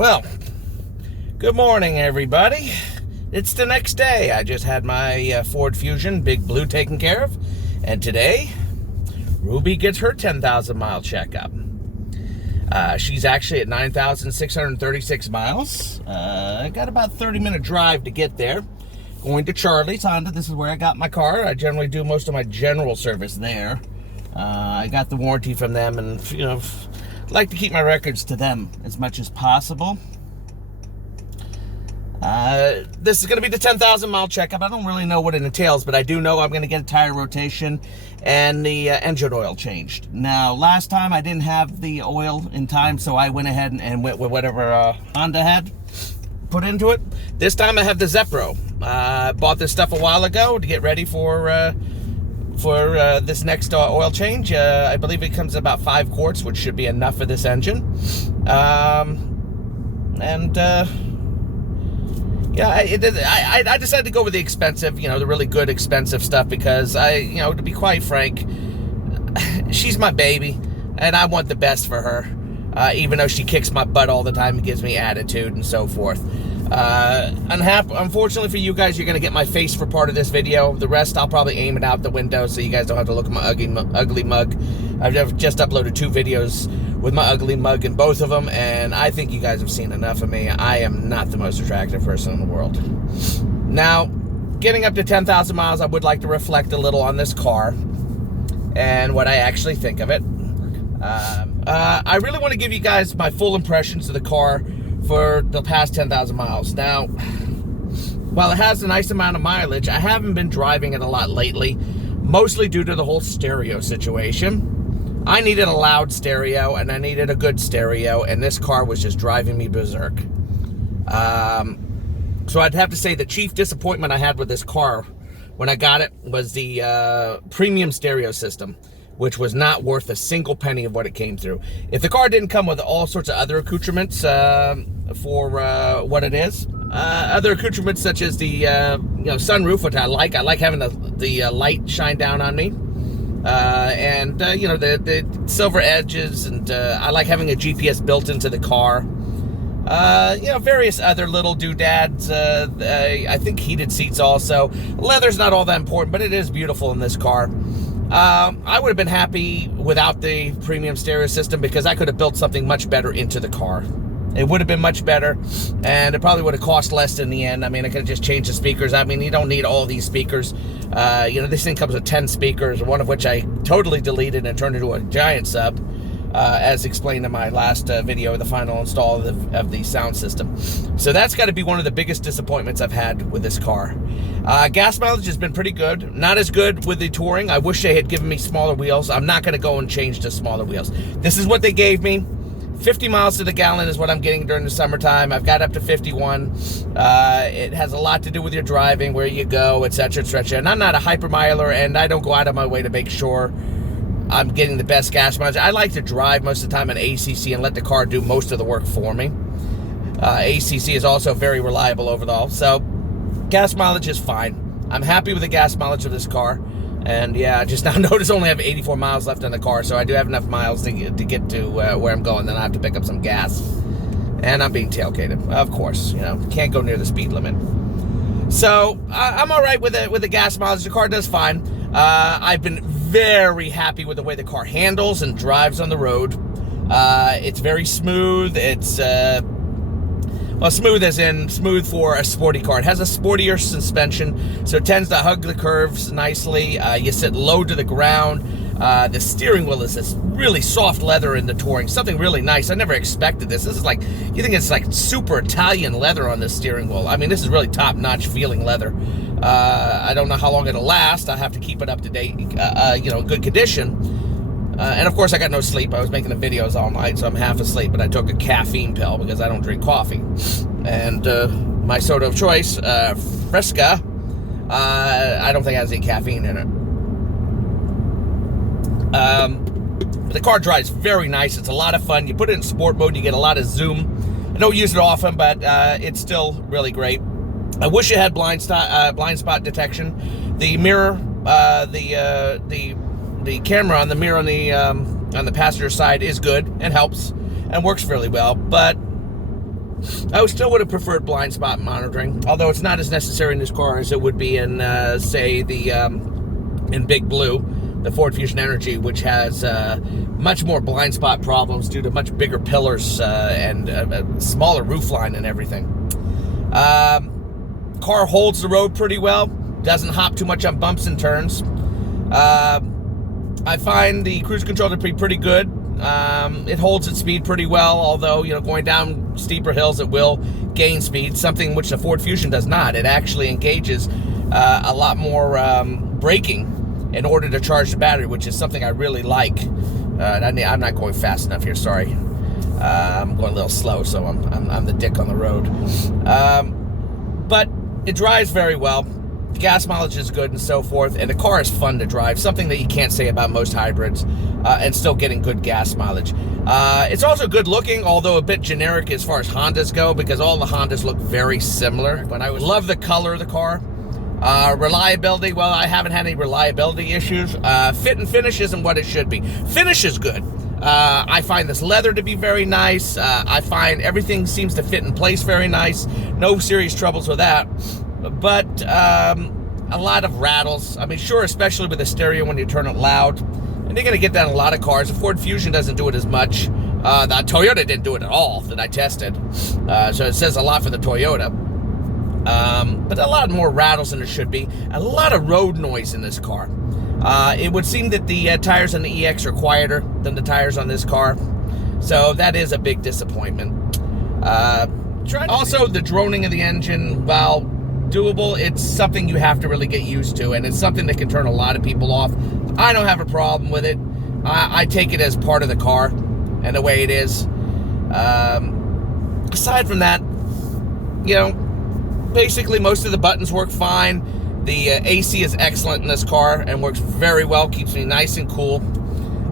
Well, good morning, everybody. It's the next day. I just had my Ford Fusion Big Blue taken care of, and today, Ruby gets her 10,000 mile checkup. She's actually at 9,636 miles. I got about a 30-minute drive to get there. Going to Charlie's Honda. This is where I got my car. I generally do most of my general service there. I got the warranty from them, and like to keep my records to them as much as possible. This is going to be the 10,000 mile checkup. I don't really know what it entails, but I do know I'm going to get a tire rotation and the engine oil changed. Now, last time I didn't have the oil in time, so I went ahead and went with whatever Honda had put into it. This time I have the Zepro. I bought this stuff a while ago to get ready for this next oil change. I believe it comes about 5 quarts, which should be enough for this engine. I decided to go with the expensive, the really good expensive stuff because to be quite frank, she's my baby and I want the best for her, even though she kicks my butt all the time and gives me attitude and so forth. Unfortunately for you guys, you're going to get my face for part of this video. The rest, I'll probably aim it out the window so you guys don't have to look at my ugly mug. I've just uploaded 2 videos with my ugly mug in both of them, and I think you guys have seen enough of me. I am not the most attractive person in the world. Now, getting up to 10,000 miles, I would like to reflect a little on this car and what I actually think of it. I really want to give you guys my full impressions of the car for the past 10,000 miles. Now, while it has a nice amount of mileage, I haven't been driving it a lot lately, mostly due to the whole stereo situation. I needed a loud stereo, and I needed a good stereo, and this car was just driving me berserk. So I'd have to say the chief disappointment I had with this car when I got it was the premium stereo system, which was not worth a single penny of what it came through. If the car didn't come with all sorts of other accoutrements for what it is, other accoutrements such as the sunroof, which I like having the light shine down on me, and the silver edges, and I like having a GPS built into the car. Various other little doodads. I think heated seats also. Leather's not all that important, but it is beautiful in this car. I would have been happy without the premium stereo system because I could have built something much better into the car. It would have been much better, and it probably would have cost less in the end. I mean, I could have just changed the speakers. I mean, you don't need all these speakers. This thing comes with 10 speakers, one of which I totally deleted and turned into a giant sub, as explained in my last video, the final install of the sound system. So that's got to be one of the biggest disappointments I've had with this car. Gas mileage has been pretty good. Not as good with the Touring. I wish they had given me smaller wheels. I'm not going to go and change to smaller wheels. This is what they gave me. 50 miles to the gallon is what I'm getting during the summertime. I've got up to 51. It has a lot to do with your driving, where you go, etc., etc. And I'm not a hypermiler, and I don't go out of my way to make sure I'm getting the best gas mileage. I like to drive most of the time in ACC and let the car do most of the work for me. ACC is also very reliable overall, so gas mileage is fine. I'm happy with the gas mileage of this car. And yeah, I just now noticed I only have 84 miles left in the car, so I do have enough miles to get to where I'm going. Then I have to pick up some gas. And I'm being tailgated, of course. Can't go near the speed limit. So I'm all right with the gas mileage. The car does fine. I've been very happy with the way the car handles and drives on the road. It's very smooth. It's smooth as in smooth for a sporty car. It has a sportier suspension, so it tends to hug the curves nicely. You sit low to the ground. The steering wheel is this really soft leather in the Touring, something really nice. I never expected this. This is like, you think it's like super Italian leather on this steering wheel. I mean, this is really top-notch feeling leather. I don't know how long it'll last. I have to keep it up to date, good condition. And of course, I got no sleep. I was making the videos all night, so I'm half asleep. But I took a caffeine pill because I don't drink coffee. And my soda of choice, Fresca, I don't think it has any caffeine in it. The car drives very nice. It's a lot of fun. You put it in sport mode, you get a lot of zoom. I don't use it often, but it's still really great. I wish it had blind spot detection. The mirror, the camera on the mirror on the passenger side is good and helps and works fairly well, but I still would have preferred blind spot monitoring, although it's not as necessary in this car as it would be in, say, the in Big Blue, the Ford Fusion Energy, which has much more blind spot problems due to much bigger pillars and a smaller roofline and everything. Car holds the road pretty well, doesn't hop too much on bumps and turns. I find the cruise control to be pretty good. It holds its speed pretty well, although, you know, going down steeper hills, it will gain speed, something which the Ford Fusion does not. It actually engages a lot more braking in order to charge the battery, which is something I really like. I'm not going fast enough here, sorry. I'm going a little slow, so I'm the dick on the road. But it drives very well. The gas mileage is good and so forth, and the car is fun to drive, something that you can't say about most hybrids, and still getting good gas mileage. It's also good looking, although a bit generic as far as Hondas go, because all the Hondas look very similar. Love the color of the car. Reliability, well, I haven't had any reliability issues. Fit and finish isn't what it should be. Finish is good. I find this leather to be very nice. I find everything seems to fit in place very nice. No serious troubles with that. But a lot of rattles. I mean, sure, especially with the stereo when you turn it loud. And you're going to get that in a lot of cars. The Ford Fusion doesn't do it as much. The Toyota didn't do it at all that I tested. So it says a lot for the Toyota. But a lot more rattles than there should be. A lot of road noise in this car. It would seem that the tires on the EX are quieter than the tires on this car. So that is a big disappointment. Also, the droning of the engine, while doable, it's something you have to really get used to, and it's something that can turn a lot of people off. I don't have a problem with it. I take it as part of the car and the way it is. Aside from that, you know, basically most of the buttons work fine. The AC is excellent in this car and works very well, keeps me nice and cool.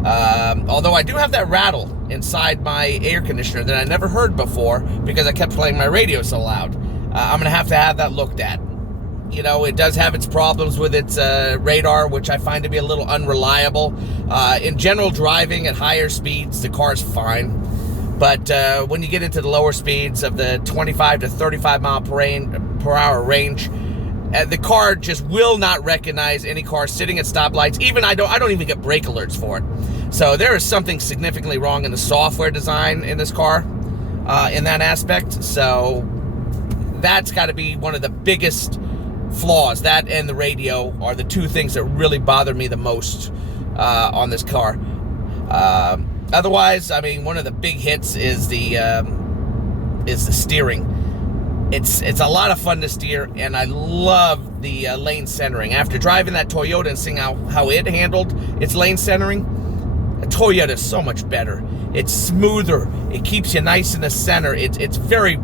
Although I do have that rattle inside my air conditioner that I never heard before because I kept playing my radio so loud. I'm going to have that looked at. You know, it does have its problems with its radar, which I find to be a little unreliable. In general driving at higher speeds, the car's fine. But when you get into the lower speeds of the 25 to 35 mile per hour range, the car just will not recognize any car sitting at stoplights. Even I don't even get brake alerts for it. So there is something significantly wrong in the software design in this car, in that aspect. So that's got to be one of the biggest flaws. That and the radio are the two things that really bother me the most on this car. Otherwise, I mean, one of the big hits is the steering. It's a lot of fun to steer, and I love the lane centering. After driving that Toyota and seeing how it handled its lane centering, the Toyota is so much better. It's smoother. It keeps you nice in the center. It's very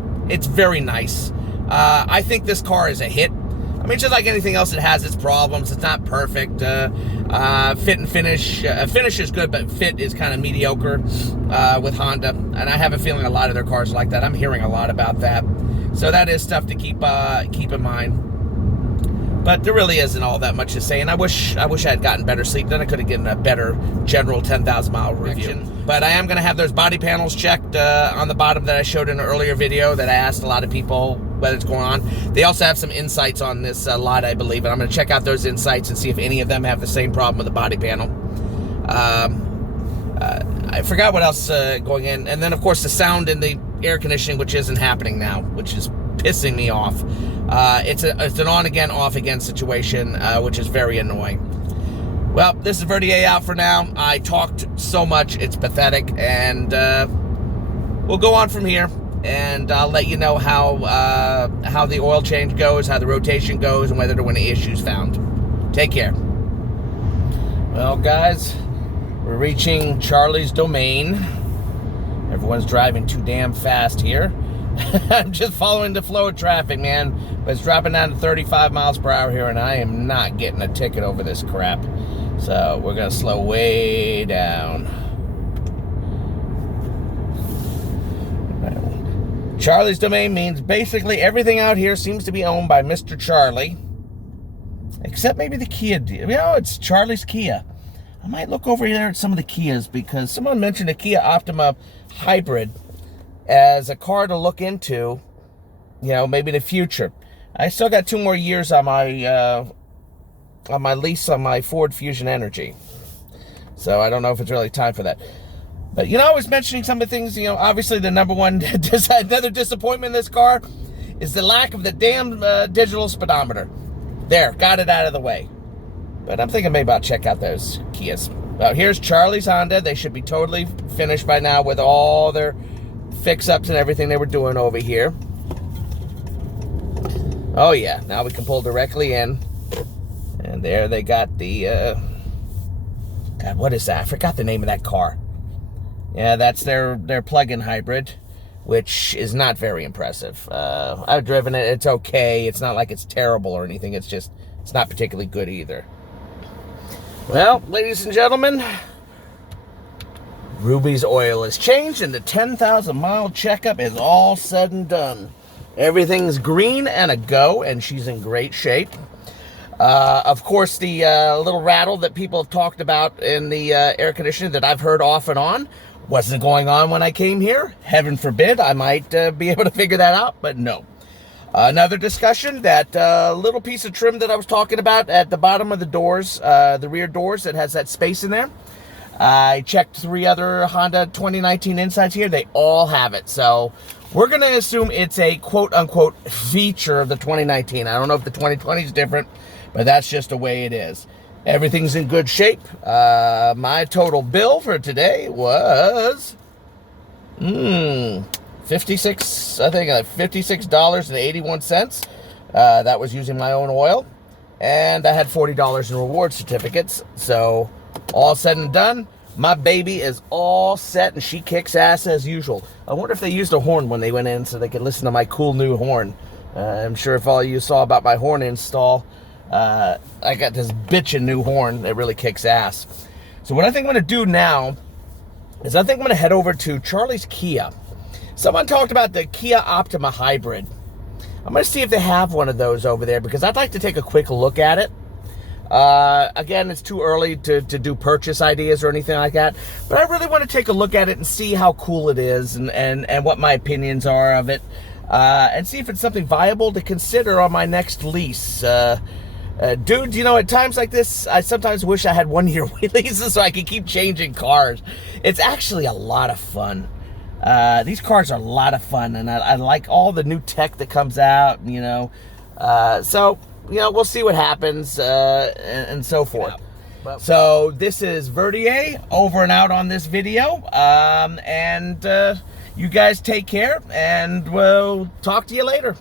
nice. I think this car is a hit. I mean, just like anything else, it has its problems. It's not perfect. Fit and finish. Finish is good, but fit is kind of mediocre with Honda. And I have a feeling a lot of their cars are like that. I'm hearing a lot about that. So that is stuff to keep in mind. But there really isn't all that much to say. And I wish I had gotten better sleep. Then I could have given a better general 10,000 mile review. But I am going to have those body panels checked on the bottom that I showed in an earlier video that I asked a lot of people whether it's going on. They also have some insights on this lot, I believe. And I'm going to check out those insights and see if any of them have the same problem with the body panel. I forgot what else going in. And then, of course, the sound in the air conditioning, which isn't happening now, which is pissing me off. It's an on-again, off-again situation, which is very annoying. Well, this is Verdier out for now. I talked so much, it's pathetic, and we'll go on from here, and I'll let you know how the oil change goes, how the rotation goes, and whether there were any issues found. Take care. Well, guys, we're reaching Charlie's Domain. Everyone's driving too damn fast here. I'm just following the flow of traffic, man. But it's dropping down to 35 miles per hour here, and I am not getting a ticket over this crap. So we're going to slow way down. Charlie's Domain means basically everything out here seems to be owned by Mr. Charlie. Except maybe the Kia deal. You know, it's Charlie's Kia. I might look over there at some of the Kias because someone mentioned a Kia Optima Hybrid as a car to look into, you know, maybe in the future. I still got 2 more years on my lease on my Ford Fusion Energy. So I don't know if it's really time for that. But, you know, I was mentioning some of the things, you know, obviously the number one, another disappointment in this car is the lack of the damn digital speedometer. There, got it out of the way. But I'm thinking maybe I'll check out those Kias. Here's Charlie's Honda. They should be totally finished by now with all their fix-ups and everything they were doing over here. Oh, yeah. Now we can pull directly in. And there they got the... God, what is that? I forgot the name of that car. Yeah, that's their plug-in hybrid, which is not very impressive. I've driven it. It's okay. It's not like it's terrible or anything. It's just, it's not particularly good either. Well, ladies and gentlemen, Ruby's oil is changed and the 10,000-mile checkup is all said and done. Everything's green and a go, and she's in great shape. Of course, the little rattle that people have talked about in the air conditioning that I've heard off and on wasn't going on when I came here. Heaven forbid, I might be able to figure that out, but no. Another discussion, that little piece of trim that I was talking about at the bottom of the doors, the rear doors that has that space in there. I checked 3 other Honda 2019 Insights here. They all have it. So we're going to assume it's a quote-unquote feature of the 2019. I don't know if the 2020 is different, but that's just the way it is. Everything's in good shape. My total bill for today was... 56, I think $56.81. That was using my own oil. And I had $40 in reward certificates. So, all said and done, my baby is all set and she kicks ass as usual. I wonder if they used a horn when they went in so they could listen to my cool new horn. I'm sure if all of you saw about my horn install, I got this bitchin' new horn that really kicks ass. So what I think I'm going to do now is I think I'm going to head over to Charlie's Kia. Someone talked about the Kia Optima Hybrid. I'm going to see if they have one of those over there because I'd like to take a quick look at it. Again, it's too early to do purchase ideas or anything like that, but I really want to take a look at it and see how cool it is and what my opinions are of it, and see if it's something viable to consider on my next lease. Dude, you know, at times like this, I sometimes wish I had 1-year leases so I could keep changing cars. It's actually a lot of fun. These cars are a lot of fun, and I like all the new tech that comes out, you know. So, you know, we'll see what happens, and so forth. So, this is Verdier, over and out on this video. You guys take care, and we'll talk to you later.